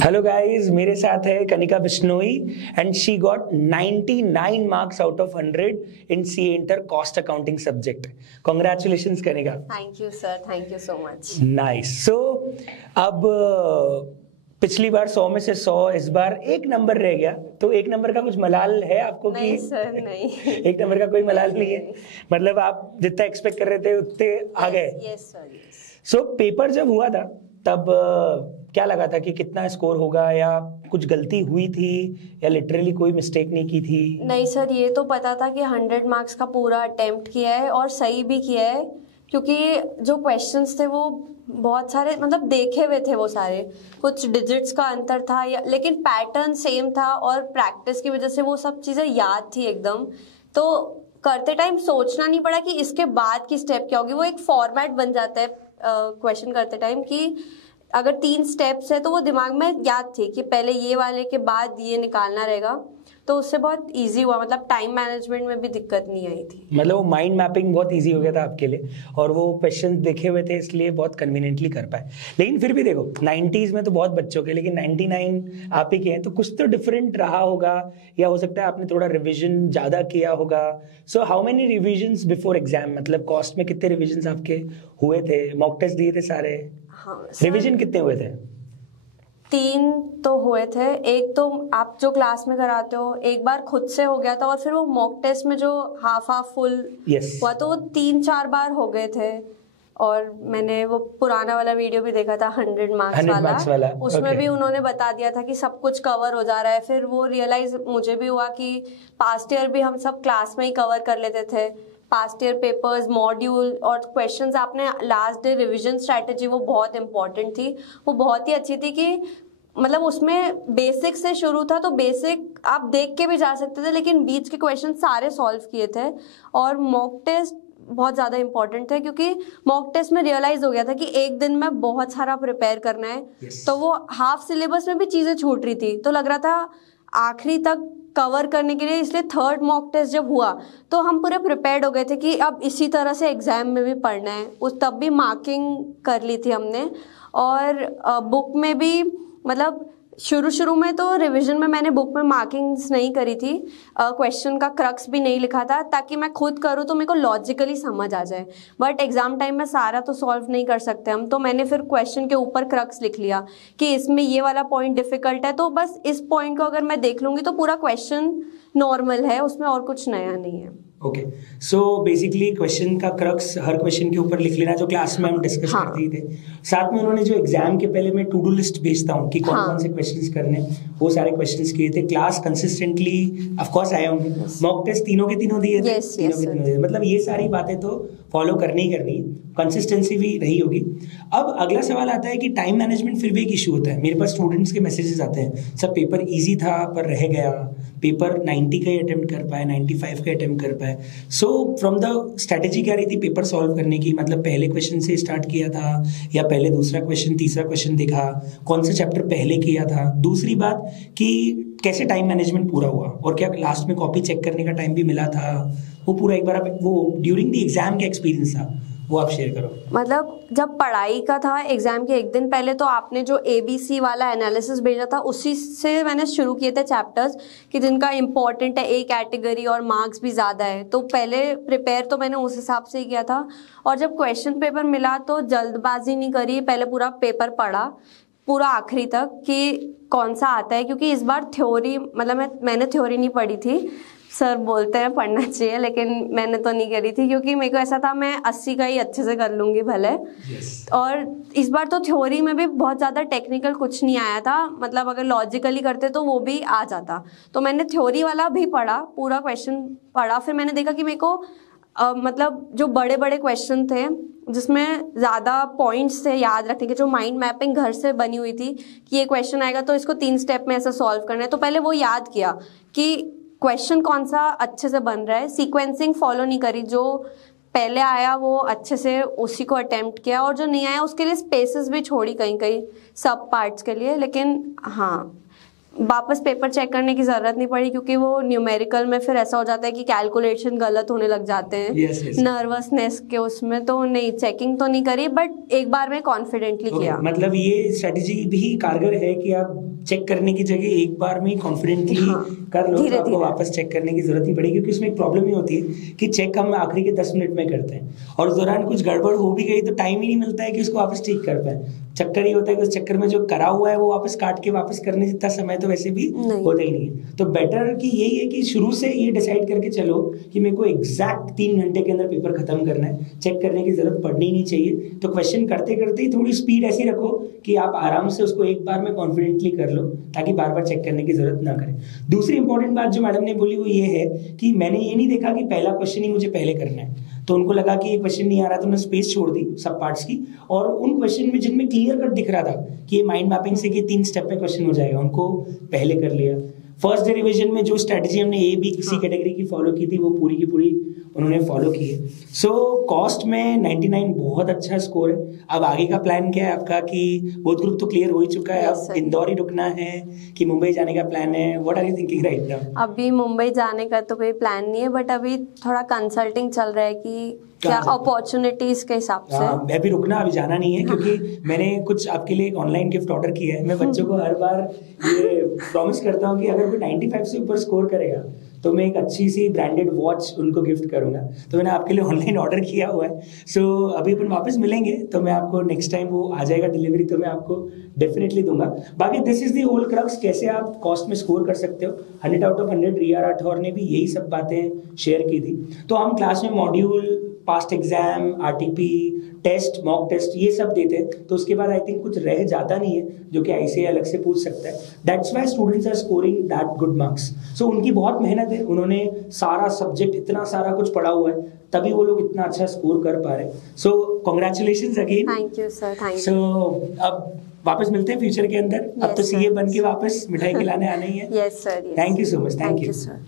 Hello guys, मेरे साथ है Kanika Bishnoi and she got 99 marks out of 100 in C inter cost accounting subject. Congratulations Kanika. Thank you sir, thank you so much. Nice. So अब पिछली बार 100 में से 100, इस बार एक नंबर रह गया, तो एक नंबर का कुछ मलाल है आपको? नहीं कि सर, नहीं। एक नंबर का कोई मलाल नहीं है, मतलब आप जितना एक्सपेक्ट कर रहे थे उतने आ गए। Yes sir, yes. So paper जब हुआ था तब क्या लगा था कि कितना स्कोर होगा, या कुछ गलती हुई थी, या लिटरली कोई मिस्टेक नहीं की थी? नहीं सर, ये तो पता था कि 100 मार्क्स का पूरा अटेम्प्ट किया है और सही भी किया है, क्योंकि जो क्वेश्चंस थे वो बहुत सारे मतलब देखे हुए थे, वो सारे कुछ डिजिट्स का अंतर था लेकिन पैटर्न सेम था और प्रैक्टिस की वजह से वो सब चीज़ें याद थी एकदम। तो करते टाइम सोचना नहीं पड़ा कि इसके बाद की स्टेप क्या होगी। वो एक फॉर्मेट बन जाता है क्वेश्चन करते टाइम कि अगर 3 स्टेप्स है तो वो दिमाग में याद थी कि पहले ये वाले के बाद ये निकालना रहेगा, तो उससे बहुत इजी हुआ। मतलब टाइम मैनेजमेंट में भी दिक्कत नहीं आई थी। मतलब वो माइंड मैपिंग बहुत इजी हो गया था आपके लिए, और वो क्वेश्चन देखे हुए थे इसलिए बहुत कन्वीनियंटली कर पाए। लेकिन फिर भी देखो, 90s में तो बहुत बच्चों के, लेकिन 99 आप ही के हैं, तो कुछ तो डिफरेंट रहा होगा, या हो सकता है आपने थोड़ा रिविजन ज्यादा किया होगा। So how many revisions before exam? मतलब कॉस्ट में कितने रिविजन्स आपके हुए थे? मॉक टेस्ट दिए थे सारे? हाँ, रिविजन कितने हुए थे? 3 तो हुए थे। एक तो आप जो क्लास में कराते हो, एक बार खुद से हो गया था, और फिर वो मॉक टेस्ट में जो हाफ फुल हुआ तो वो 3-4 बार हो गए थे। और मैंने वो पुराना वाला वीडियो भी देखा था 100 मार्क्स वाला। उसमें भी उन्होंने बता दिया था कि सब कुछ कवर हो जा रहा है। फिर वो रियलाइज मुझे भी हुआ कि पास्ट ईयर भी हम सब क्लास में ही कवर कर लेते थे। पास्ट ईयर पेपर्स, मॉड्यूल और क्वेश्चंस आपने लास्ट डे रिवीजन स्ट्रैटेजी, वो बहुत इंपॉर्टेंट थी। वो बहुत ही अच्छी थी कि मतलब उसमें बेसिक से शुरू था, तो बेसिक आप देख के भी जा सकते थे, लेकिन बीच के क्वेश्चन सारे सॉल्व किए थे। और मॉक टेस्ट बहुत ज़्यादा इंपॉर्टेंट थे, क्योंकि मॉक टेस्ट में रियलाइज हो गया था कि एक दिन में बहुत सारा प्रिपेयर करना है। तो वो हाफ सिलेबस में भी चीज़ें छूट रही थी, तो लग रहा था आखिरी तक कवर करने के लिए। इसलिए थर्ड मॉक टेस्ट जब हुआ तो हम पूरे प्रिपेयर्ड हो गए थे कि अब इसी तरह से एग्जाम में भी पढ़ना है। उस तब भी मार्किंग कर ली थी हमने। और बुक में भी मतलब शुरू में तो रिवीजन में मैंने बुक में मार्किंग्स नहीं करी थी, क्वेश्चन का क्रक्स भी नहीं लिखा था, ताकि मैं खुद करूँ तो मेरे को लॉजिकली समझ आ जाए। बट एग्जाम टाइम में सारा तो सॉल्व नहीं कर सकते हम, तो मैंने फिर क्वेश्चन के ऊपर क्रक्स लिख लिया कि इसमें ये वाला पॉइंट डिफिकल्ट है, तो बस इस पॉइंट को अगर मैं देख लूँगी तो पूरा क्वेश्चन नॉर्मल है, उसमें और कुछ नया नहीं है। ओके, सो बेसिकली क्वेश्चन का क्रक्स हर क्वेश्चन के ऊपर लिख लेना, जो क्लास में हम डिस्कस करते थे। साथ में उन्होंने जो एग्जाम के पहले मैं टू डू लिस्ट भेजता हूँ कि कौन कौन से क्वेश्चंस करने, वो सारे क्वेश्चंस किए थे। क्लास कंसिस्टेंटली ऑफ कोर्स आए होंगे। मॉक टेस्ट तीनों के तीनों दिए थे। तीनों के तीनों दिए। मतलब ये सारी बातें तो फॉलो करनी ही करनी, कंसिस्टेंसी भी रही होगी। अब अगला सवाल आता है कि टाइम मैनेजमेंट फिर भी एक इशू होता है। मेरे पास स्टूडेंट्स के मैसेजेस आते हैं, सर पेपर ईजी था पर रह गया, पेपर 90 का ही अटेम्प्ट कर पाए, 95 का अटेम्प्ट कर पाए। सो फ्रॉम द स्ट्रैटेजी क्या रही थी पेपर सॉल्व करने की? मतलब पहले क्वेश्चन से स्टार्ट किया था, या पहले दूसरा क्वेश्चन तीसरा क्वेश्चन देखा, कौन सा चैप्टर पहले किया था? दूसरी बात कि कैसे टाइम मैनेजमेंट पूरा हुआ, और क्या लास्ट में कॉपी चेक करने का टाइम भी मिला था? वो पूरा एक बार आप वो ड्यूरिंग द एग्जाम का एक्सपीरियंस था, वो आप शेयर करो। मतलब जब पढ़ाई का था एग्जाम के एक दिन पहले, तो आपने जो ABC वाला एनालिसिस भेजा था उसी से मैंने शुरू किए थे चैप्टर्स कि जिनका इंपॉर्टेंट है A कैटेगरी और मार्क्स भी ज़्यादा है, तो पहले प्रिपेयर तो मैंने उस हिसाब से ही किया था। और जब क्वेश्चन पेपर मिला तो जल्दबाजी नहीं करी, पहले पूरा पेपर पढ़ा पूरा आखिरी तक कि कौन सा आता है, क्योंकि इस बार थ्योरी मतलब मैंने थ्योरी नहीं पढ़ी थी। सर बोलते हैं पढ़ना चाहिए, लेकिन मैंने तो नहीं करी थी, क्योंकि मेरे को ऐसा था मैं 80 का ही अच्छे से कर लूँगी भले। और इस बार तो थ्योरी में भी बहुत ज़्यादा टेक्निकल कुछ नहीं आया था, मतलब अगर लॉजिकली करते तो वो भी आ जाता। तो मैंने थ्योरी वाला भी पढ़ा, पूरा क्वेश्चन पढ़ा। फिर मैंने देखा कि मेरे को मतलब जो बड़े बड़े क्वेश्चन थे जिसमें ज़्यादा पॉइंट्स थे याद रखने के, जो माइंड मैपिंग घर से बनी हुई थी कि ये क्वेश्चन आएगा तो इसको 3 स्टेप में ऐसा सॉल्व करना है, तो पहले वो याद किया कि क्वेश्चन कौन सा अच्छे से बन रहा है। सीक्वेंसिंग फॉलो नहीं करी, जो पहले आया वो अच्छे से उसी को अटेम्प्ट किया, और जो नहीं आया उसके लिए स्पेसेस भी छोड़ी कहीं कहीं सब पार्ट्स के लिए। लेकिन हाँ, वापस पेपर चेक करने की जरूरत नहीं पड़ी, क्योंकि वो न्यूमेरिकल में फिर ऐसा हो जाता है कि कैलकुलेशन गलत होने लग जाते हैं, नर्वसनेस के उसमें, तो नहीं चेकिंग तो नहीं करी, बट एक बार में कॉन्फिडेंटली किया। मतलब ये स्ट्रेटेजी भी कारगर है कि आप चेक करने की जगह एक बार में कॉन्फिडेंटली कर लो, तो आपको वापस चेक करने की जरूरत नहीं पड़ेगी, क्योंकि उसमें एक प्रॉब्लम ही होती है कि चेक हम आखिरी के 10 मिनट में करते हैं और उस दौरान कुछ गड़बड़ हो भी गई तो टाइम ही नहीं मिलता है कि उसको वापस ठीक कर पाए। चक्कर ही होता है कि उस चक्कर में जो करा हुआ है वो वापस काट के वापस करने जितना समय तो वैसे भी होता ही नहीं है। तो बेटर कि यही है कि शुरू से ये डिसाइड करके चलो कि मेरे को एग्जैक्ट 3 घंटे के अंदर पेपर खत्म करना है, चेक करने की जरूरत पड़नी नहीं चाहिए। तो क्वेश्चन करते करते ही थोड़ी स्पीड ऐसी रखो कि आप आराम से उसको एक बार में कॉन्फिडेंटली कर लो, ताकि बार बार चेक करने की जरूरत ना करें। दूसरी इंपॉर्टेंट बात जो मैडम ने बोली वो ये है कि मैंने ये नहीं देखा कि पहला क्वेश्चन ही मुझे पहले करना है, तो उनको लगा कि ये क्वेश्चन नहीं आ रहा तो उन्होंने स्पेस छोड़ दी सब पार्ट्स की, और उन क्वेश्चन में जिनमें क्लियर कट दिख रहा था कि ये माइंड मैपिंग से कि 3 स्टेप पे क्वेश्चन हो जाएगा, उनको पहले कर लिया। फर्स्ट डे रिवीजन में जो स्ट्रेटजी हमने ए बी सी कैटेगरी की फॉलो की थी वो पूरी की पूरी उन्होंने फॉलो की है। सो कॉस्ट में 99 बहुत अच्छा स्कोर है। अब आगे का प्लान क्या है आपका कि बोथ ग्रुप तो क्लियर हो ही चुका है, अब इंदौर ही रुकना है कि मुंबई जाने का प्लान है? What are you thinking right now? अभी मुंबई जाने का तो कोई प्लान नहीं है, बट अभी थोड़ा कंसल्टिंग चल रहा है कि क्या अपॉर्चुनिटीज के हिसाब से। मैं भी रुकना, अभी जाना नहीं है, क्योंकि मैंने कुछ आपके लिए एक ऑनलाइन गिफ्ट ऑर्डर किया है। मैं बच्चों को हर बार ये प्रॉमिस करता हूँ कि अगर कोई 95 से ऊपर स्कोर करेगा तो मैं एक अच्छी सी ब्रांडेड वॉच उनको गिफ्ट करूंगा। तो मैंने आपके लिए ऑनलाइन ऑर्डर किया हुआ है। सो अभी अपन वापस मिलेंगे तो मैं आपको नेक्स्ट टाइम वो आ जाएगा डिलीवरी, तो मैं आपको डेफिनेटली दूंगा। बाकी this is the whole crux, कैसे आप कॉस्ट में स्कोर कर सकते हो। 100 आउट ऑफ 100 रिया राठौर ने भी यही सब बातें शेयर की थी। तो हम क्लास में module, past exam, RTP test, mock test ये सब देते हैं, तो उसके बाद आई थिंक कुछ रह जाता नहीं है जो कि ऐसे अलग से पूछ सकता है। That's why students are scoring that good marks. So उनकी बहुत मेहनत है, उन्होंने सारा सब्जेक्ट इतना सारा कुछ पढ़ा हुआ है, तभी वो लोग इतना अच्छा स्कोर कर पा रहे हैं। So congratulations again. Thank you sir, thank you. So अब वापस मिलते हैं फ्यूचर के अंदर। अब तो सीए बन के वापस मिठाई खिलाने आना ही है। Yes sir, thank you so much. Thank you sir.